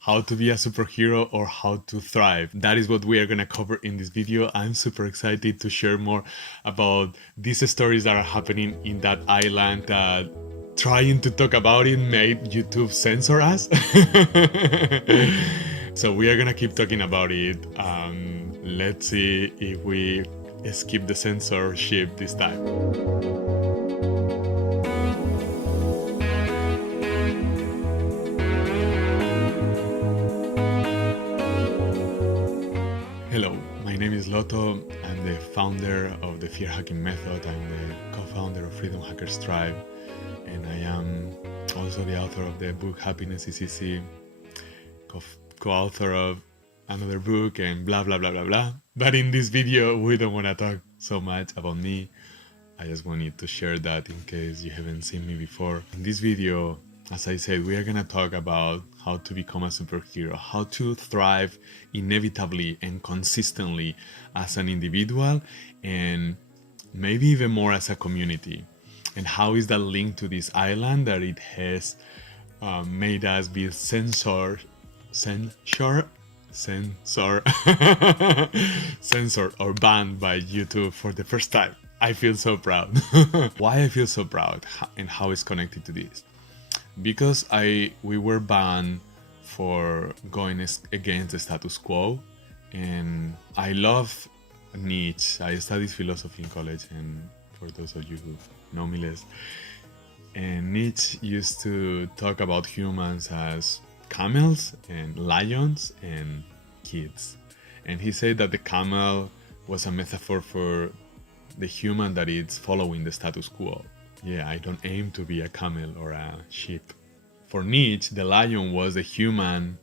How to be a superhero or how to thrive. That is what we are gonna cover in this video. I'm super excited to share more about these stories that are happening in that island. Trying to talk about it made YouTube censor us. So we are gonna keep talking about it. Let's see if we skip the censorship this time. Hello, my name is Loto. I'm the founder of the FearHacking Method. I'm the co-founder of Freedom Hackers Tribe, and I am also the author of the book Happiness is Easy, co-author of another book, and blah blah blah blah blah. But in this video, we don't want to talk so much about me. I just wanted to share that in case you haven't seen me before. In this video, as I said, we are gonna talk about how to become a superhero, how to thrive inevitably and consistently as an individual, and maybe even more as a community. And how is that linked to this island that it has made us be censored or banned by YouTube for the first time. I feel so proud. Why I feel so proud and how it's connected to this. Because we were banned for going against the status quo, and I love Nietzsche. I studied philosophy in college, and for those of you who know me less, and Nietzsche used to talk about humans as camels and lions and kids, and he said that the camel was a metaphor for the human that is following the status quo. Yeah, I don't aim to be a camel or a sheep. For Nietzsche, the lion was a human.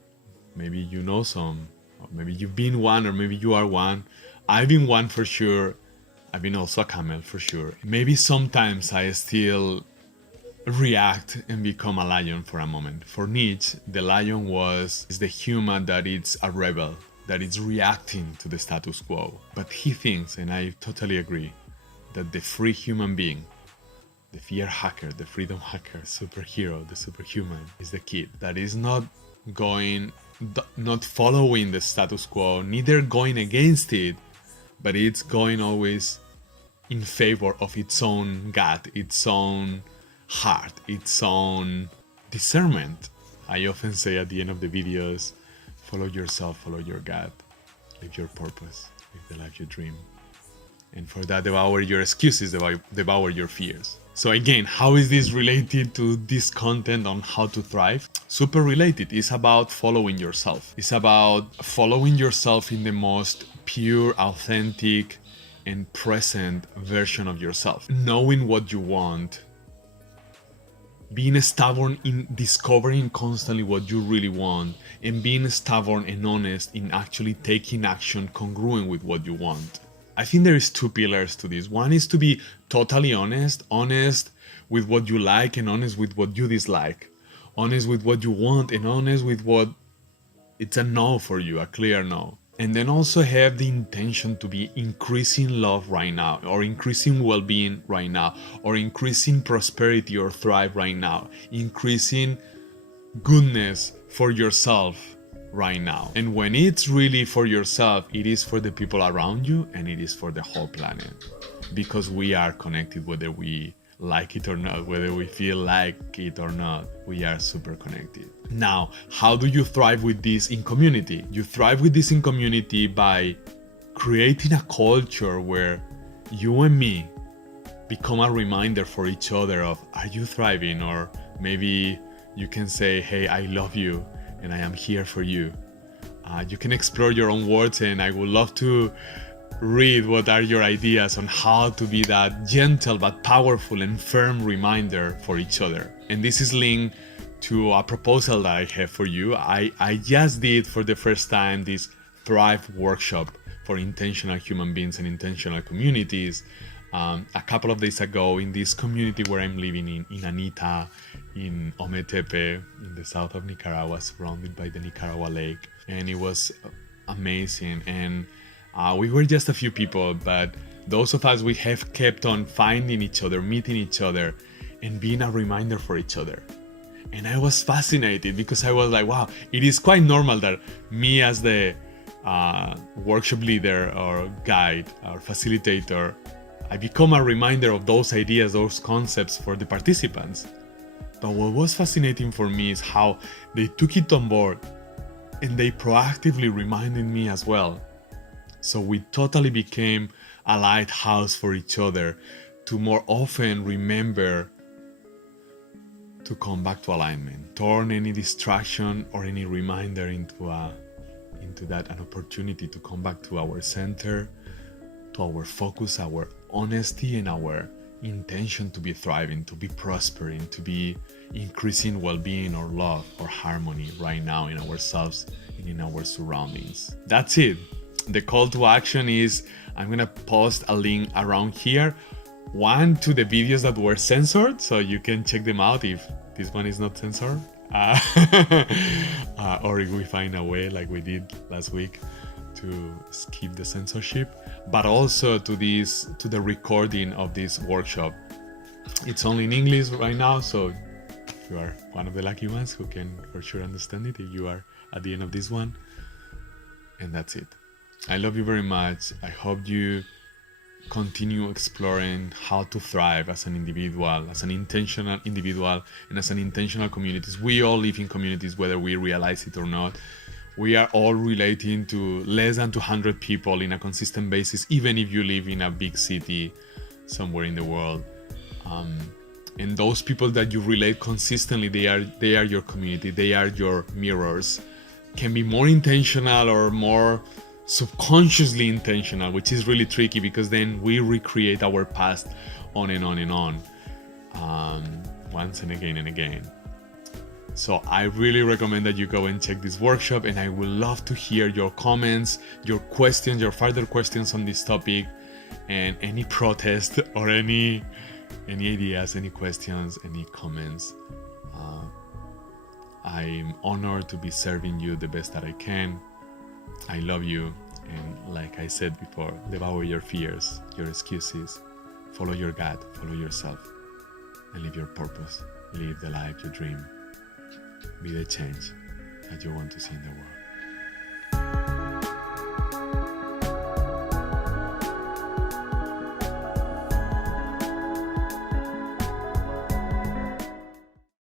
Maybe you know some, or maybe you've been one, or maybe you are one. I've been one for sure. I've been also a camel for sure. Maybe sometimes I still react and become a lion for a moment. For Nietzsche, the lion is the human that is a rebel, that is reacting to the status quo. But he thinks, and I totally agree, that the free human being, the fear hacker, the freedom hacker, superhero, the superhuman, is the kid that is not following the status quo, neither going against it, but it's going always in favor of its own gut, its own heart, its own discernment. I often say at the end of the videos, follow yourself, follow your gut, live your purpose, live the life you dream. And for that, devour your excuses, devour your fears. So again, how is this related to this content on how to thrive? Super related. It's about following yourself. It's about following yourself in the most pure, authentic, and present version of yourself. Knowing what you want. Being stubborn in discovering constantly what you really want. And being stubborn and honest in actually taking action congruent with what you want. I think there is two pillars to this. One is to be totally honest with what you like and honest with what you dislike. Honest with what you want and honest with what it's a no for you, a clear no. And then also have the intention to be increasing love right now, or increasing well-being right now, or increasing prosperity or thrive right now, increasing goodness for yourself right now. And when it's really for yourself, it is for the people around you, and it is for the whole planet, because we are connected, whether we like it or not, whether we feel like it or not, we are super connected. Now, how do you thrive with this in community? You thrive with this in community by creating a culture where you and me become a reminder for each other of, are you thriving? Or maybe you can say, hey, I love you and I am here for you. You can explore your own words, and I would love to read what are your ideas on how to be that gentle but powerful and firm reminder for each other. And this is linked to a proposal that I have for you. I just did for the first time this Thrive workshop for intentional human beings and intentional communities a couple of days ago in this community where I'm living in Anita, in Ometepe, in the south of Nicaragua, surrounded by the Nicaragua Lake. And it was amazing. And we were just a few people, but those of us, we have kept on finding each other, meeting each other, and being a reminder for each other. And I was fascinated because I was like, wow, it is quite normal that me as the workshop leader or guide or facilitator, I become a reminder of those ideas, those concepts for the participants. But what was fascinating for me is how they took it on board and they proactively reminded me as well. So we totally became a lighthouse for each other to more often remember to come back to alignment, turn any distraction or any reminder into an opportunity to come back to our center, to our focus, our honesty, and our intention to be thriving, to be prospering, to be increasing well-being or love or harmony right now in ourselves and in our surroundings. That's it. The call to action is, I'm gonna post a link around here, one to the videos that were censored, so you can check them out if this one is not censored, or if we find a way like we did last week to skip the censorship, but also to the recording of this workshop. It's only in English right now, so you are one of the lucky ones who can for sure understand it if you are at the end of this one. And that's it. I love you very much. I hope you continue exploring how to thrive as an individual, as an intentional individual, and as an intentional communities. We all live in communities, whether we realize it or not. We are all relating to less than 200 people in a consistent basis, even if you live in a big city somewhere in the world. And those people that you relate consistently, they are your community, they are your mirrors. Can be more intentional or more subconsciously intentional, which is really tricky because then we recreate our past on and on and on, once and again and again. So I really recommend that you go and check this workshop, and I would love to hear your comments, your questions, your further questions on this topic, and any protest or any ideas, any questions, any comments. I'm honored to be serving you the best that I can. I love you, and like I said before, devour your fears, your excuses, follow your gut, follow yourself, and live your purpose. Live the life you dream. Be the change that you want to see in the world.